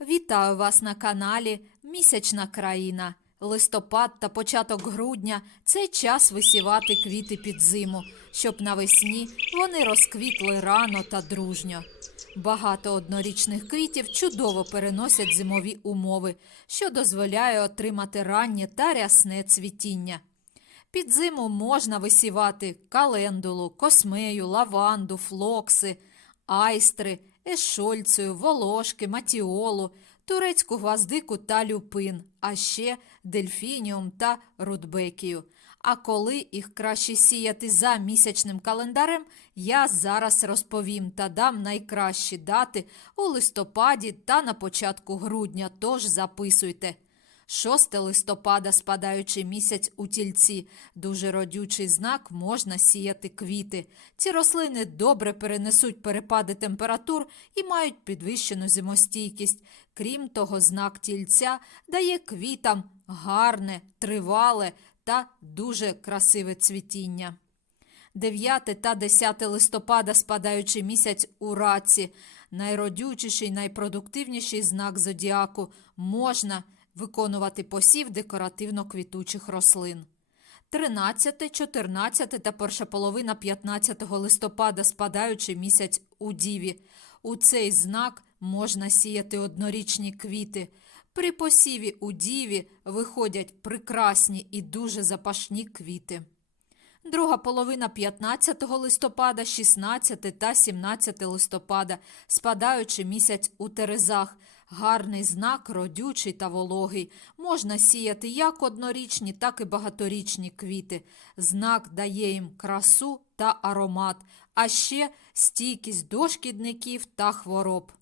Вітаю вас на каналі Місячна країна. Листопад та початок грудня це час висівати квіти під зиму, щоб навесні вони розквітли рано та дружньо. Багато однорічних квітів чудово переносять зимові умови, що дозволяє отримати раннє та рясне цвітіння. Під зиму можна висівати календулу, космею, лаванду, флокси, айстри, ешольцію, волошки, матіолу, турецьку гвоздику та люпин, а ще дельфініум та рудбекію. А коли їх краще сіяти за місячним календарем, я зараз розповім та дам найкращі дати у листопаді та на початку грудня, тож записуйте. 6 листопада, спадаючий місяць у тільці, дуже родючий знак можна сіяти квіти. Ці рослини добре перенесуть перепади температур і мають підвищену зимостійкість. Крім того, знак тільця дає квітам гарне, тривале та дуже красиве цвітіння. 9 та 10 листопада, спадаючий місяць у раці, найродючіший, найпродуктивніший знак зодіаку, можна виконувати посів декоративно-квітучих рослин. 13, 14 та перша половина 15 листопада, спадаючий місяць у Діві. У цей знак можна сіяти однорічні квіти. При посіві у Діві виходять прекрасні і дуже запашні квіти. Друга половина 15 листопада, 16 та 17 листопада, спадаючи місяць у Терезах. Гарний знак, родючий та вологий. Можна сіяти як однорічні, так і багаторічні квіти. Знак дає їм красу та аромат, а ще стійкість до шкідників та хвороб.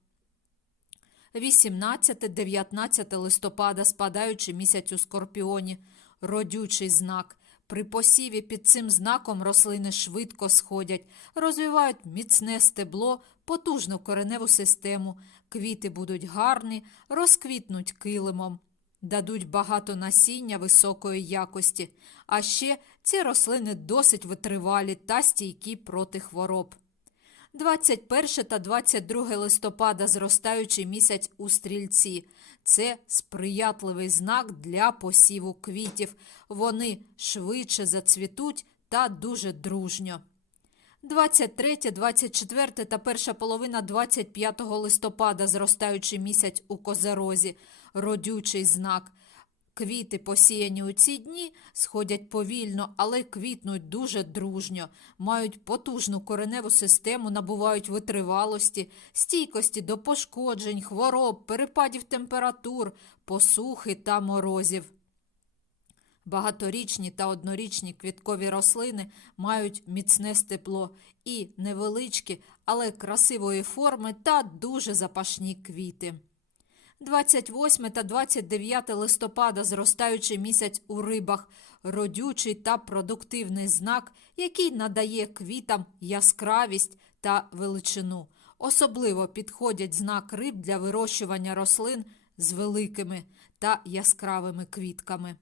18-19 листопада, спадаючи місяць у Скорпіоні, родючий знак. При посіві під цим знаком рослини швидко сходять, розвивають міцне стебло, потужну кореневу систему, квіти будуть гарні, розквітнуть килимом, дадуть багато насіння високої якості, а ще ці рослини досить витривалі та стійкі проти хвороб. 21 та 22 листопада зростаючий місяць у стрільці. Це сприятливий знак для посіву квітів. Вони швидше зацвітуть та дуже дружньо. 23, 24 та перша половина 25 листопада зростаючий місяць у козерозі. Родючий знак. Квіти, посіяні у ці дні, сходять повільно, але квітнуть дуже дружньо, мають потужну кореневу систему, набувають витривалості, стійкості до пошкоджень, хвороб, перепадів температур, посухи та морозів. Багаторічні та однорічні квіткові рослини мають міцне степло і невеличкі, але красивої форми та дуже запашні квіти. 28 та 29 листопада зростаючий місяць у рибах, родючий та продуктивний знак, який надає квітам яскравість та величину. Особливо підходять знак риб для вирощування рослин з великими та яскравими квітками.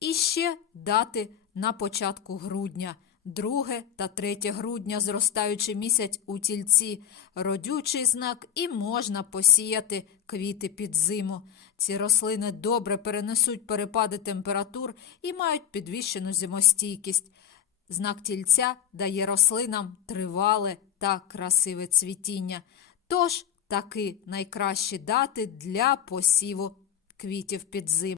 І ще дати на початку грудня. 2 та 3 грудня зростаючий місяць у тільці, родючий знак і можна посіяти квіти під зиму. Ці рослини добре перенесуть перепади температур і мають підвищену зимостійкість. Знак тільця дає рослинам тривале та красиве цвітіння. Тож таки найкращі дати для посіву квітів під зиму.